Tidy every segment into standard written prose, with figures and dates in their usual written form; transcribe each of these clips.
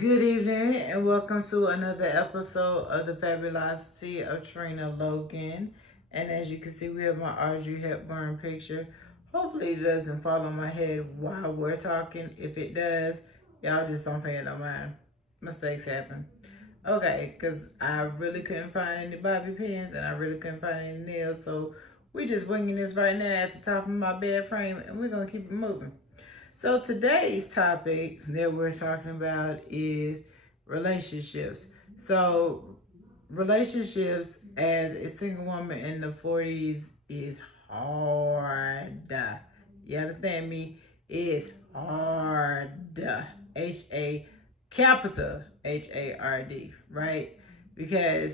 Good evening and welcome to another episode of the Fabulosity of Trina Logan. And as you can see, we have my Audrey Hepburn picture. Hopefully it doesn't fall on my head while we're talking. If it does, y'all just don't pay it no mind. Mistakes happen. Okay, because I really couldn't find any bobby pins and I really couldn't find any nails. So we just winging this right now at the top of my bed frame and we're going to keep it moving. So today's topic that we're talking about is relationships. So relationships as a single woman in the 40s is hard. You understand me? It's hard. H-A capital H-A-R-D, right? Because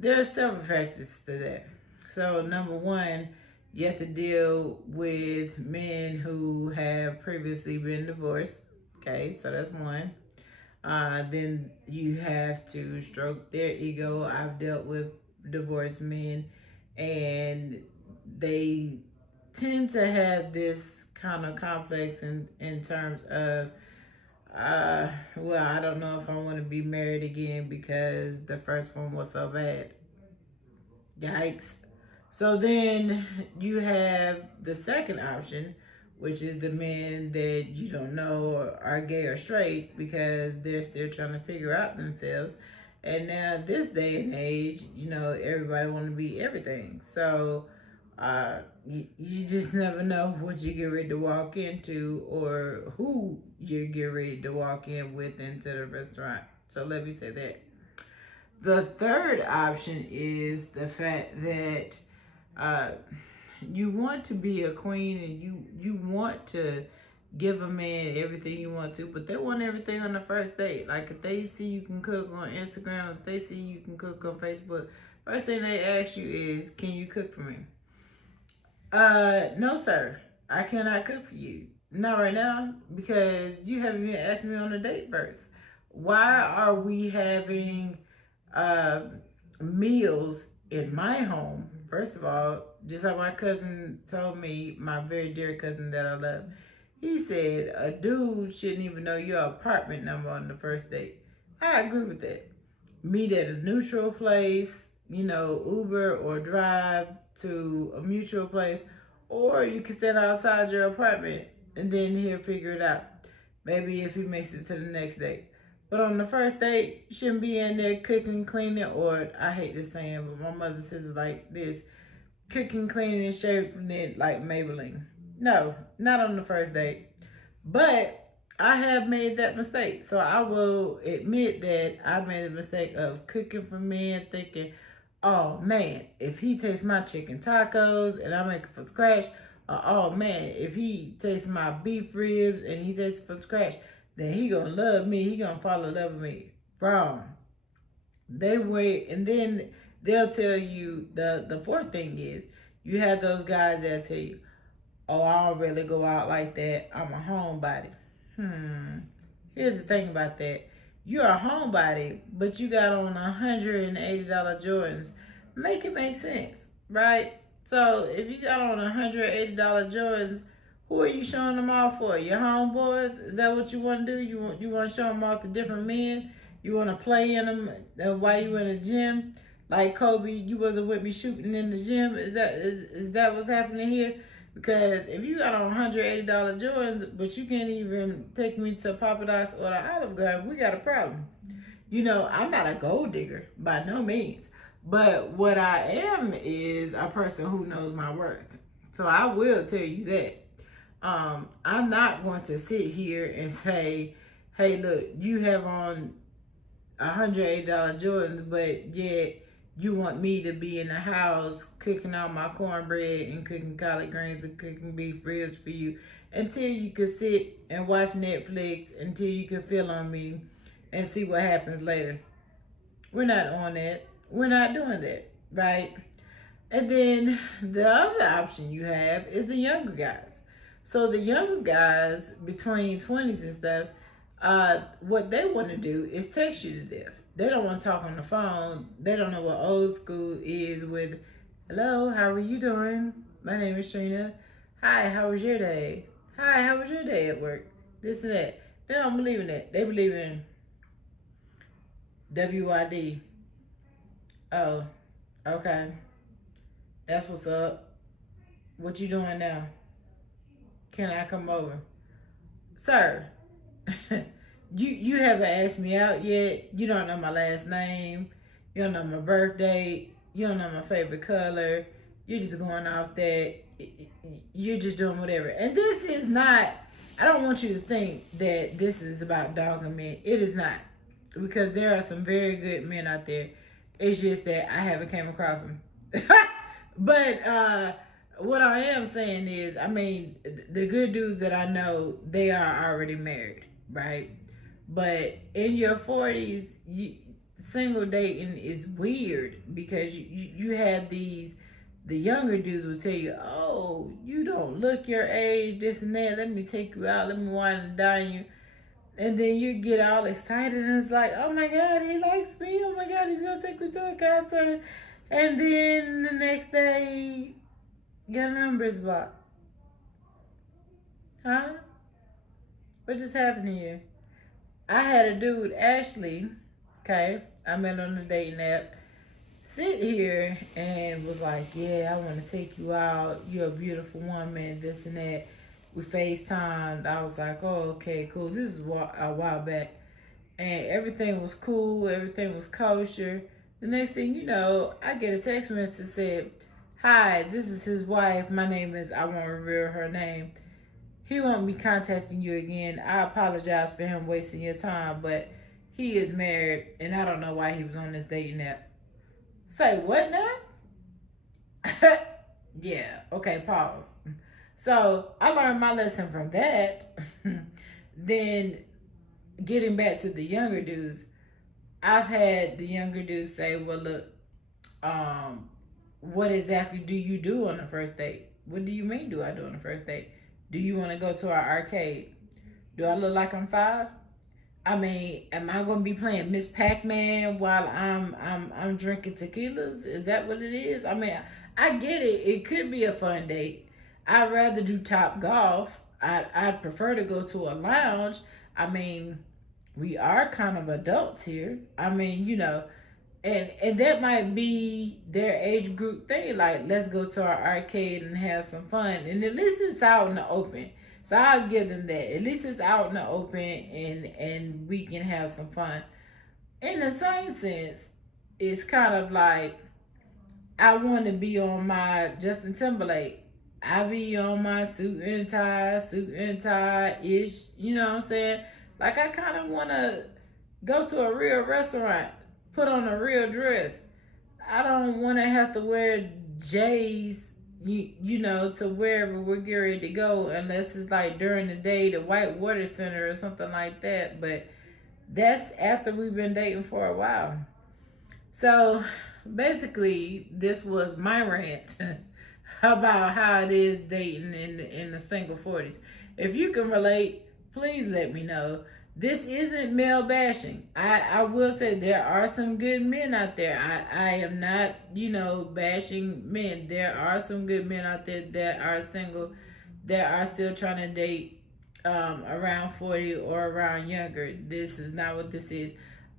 there are several factors to that. So number one, you have to deal with men who have previously been divorced. Okay, so that's one. Then you have to stroke their ego. I've dealt with divorced men, and they tend to have this kind of complex in terms of, well, I don't know if I want to be married again because the first one was so bad. Yikes. So then you have the second option, which is the men that you don't know are gay or straight because they're still trying to figure out themselves. And now this day and age, everybody want to be everything. So you just never know what you get ready to walk into or who you get ready to walk in with into the restaurant. So let me say that. The third option is the fact that uh, you want to be a queen and you want to give a man everything you want to, but they want everything on the first date. Like if they see you can cook on Instagram, if they see you can cook on Facebook, first thing they ask you is, can you cook for me? No sir, I cannot cook for you. Not right now, because you haven't even asked me on a date first. Why are we having uh, meals in my home? First of all, just like my cousin told me, my very dear cousin that I love, he said a dude shouldn't even know your apartment number on the first date. I agree with that. Meet at a neutral place, Uber or drive to a mutual place, or you can stand outside your apartment and then he'll figure it out. Maybe if he makes it to the next date. But on the first date, you shouldn't be in there cooking, cleaning, or I hate this saying, but my mother says it like this: cooking, cleaning, and shaving it like Maybelline. No, not on the first date. But I have made that mistake. So I will admit that I made a mistake of cooking for men, thinking, oh man, if he tastes my chicken tacos and I make it from scratch, oh man, if he tastes my beef ribs and he tastes it from scratch, then he gonna love me. He gonna fall in love with me. Wrong. They wait, and then they'll tell you the fourth thing is you have those guys that tell you, oh, I don't really go out like that. I'm a homebody. Here's the thing about that. You're a homebody, but you got on $180 Jordans. Make it make sense, right? So if you got on $180 Jordans, who are you showing them off for? Your homeboys? Is that what you want to do? You want to show them off to different men? You want to play in them while you in the gym? Like Kobe, you wasn't with me shooting in the gym. Is that what's happening here? Because if you got on $180 Jordans, but you can't even take me to Papa Dots or the Olive Garden, we got a problem. I'm not a gold digger by no means. But what I am is a person who knows my worth. So I will tell you that. I'm not going to sit here and say, hey, look, you have on $180 Jordans, but yet you want me to be in the house cooking all my cornbread and cooking collard greens and cooking beef ribs for you until you could sit and watch Netflix, until you could feel on me and see what happens later. We're not on that. We're not doing that, right? And then the other option you have is the younger guys. So the younger guys between 20s and stuff, what they want to do is text you to death. They don't want to talk on the phone. They don't know what old school is with, hello, how are you doing? My name is Trina. Hi, how was your day? Hi, how was your day at work? This and that. They don't believe in that. They believe in WYD. Oh, okay. That's what's up. What you doing now? Can I come over? Sir, you haven't asked me out yet. You don't know my last name. You don't know my birthday. You don't know my favorite color. You're just going off that. You're just doing whatever. And this is not, I don't want you to think that this is about dogging men. It is not. Because there are some very good men out there. It's just that I haven't came across them. But what I am saying is, I mean, the good dudes that I know, they are already married, right? But in your 40s, single dating is weird because you have these, the younger dudes will tell you, oh, you don't look your age, this and that, let me take you out, let me wine and dine you. And then you get all excited and it's like, oh my God, he likes me. Oh my God, he's going to take me to a concert. And then the next day, your number is blocked. Huh? What just happened to you? I had a dude, Ashley, okay, I met on the dating app, sit here and was like, yeah, I want to take you out. You're a beautiful woman, this and that. We FaceTimed. I was like, oh, okay, cool. This is a while back. And everything was cool. Everything was kosher. The next thing you know, I get a text message that said, hi, this is his wife. My name is, I won't reveal her name. He won't be contacting you again. I apologize for him wasting your time, but he is married, and I don't know why he was on this dating app. Say what now? Yeah, okay, pause. So I learned my lesson from that. Then getting back to the younger dudes, I've had the younger dudes say, well, look, what exactly do you do on the first date? What do you mean do I do on the first date? Do you want to go to our arcade? Do I look like I'm 5? I mean, am I gonna be playing Miss Pac-Man while I'm drinking tequilas? Is that what it is? I mean, I get it. It could be a fun date. I'd rather do Top Golf. I'd prefer to go to a lounge. I mean, we are kind of adults here. I mean, you know, and that might be their age group thing. Like, let's go to our arcade and have some fun. And at least it's out in the open. So I'll give them that. At least it's out in the open and we can have some fun. In the same sense, it's kind of like I want to be on my Justin Timberlake. I be on my suit and tie-ish. You know what I'm saying? Like, I kind of want to go to a real restaurant, put on a real dress. I don't want to have to wear J's, you know, to wherever we're getting ready to go, unless it's like during the day, the White Water Center or something like that. But that's after we've been dating for a while. So basically, this was my rant about how it is dating in the single 40s. If you can relate, please let me know. This isn't male bashing. I will say there are some good men out there. I am not, you know, bashing men. There are some good men out there that are single, that are still trying to date around 40 or around younger. This is not what this is.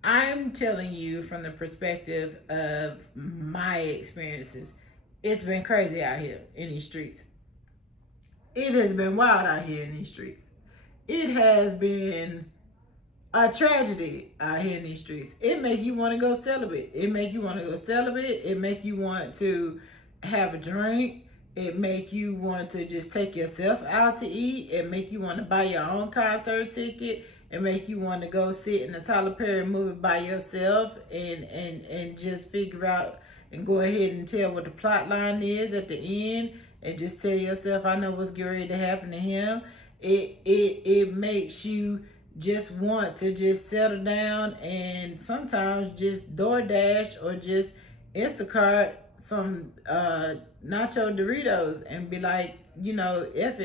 I'm telling you from the perspective of my experiences. It's been crazy out here in these streets. It has been wild out here in these streets. It has been a tragedy out here in these streets. It make you want to go celibate. It make you want to go celibate. It make you want to have a drink. It make you want to just take yourself out to eat. It make you want to buy your own concert ticket. It make you want to go sit in a Tyler Perry movie by yourself and just figure out and go ahead and tell what the plot line is at the end and just tell yourself, I know what's getting ready to happen to him. It makes you just want to just settle down and sometimes just DoorDash or just Instacart some nacho Doritos and be like, you know, F it.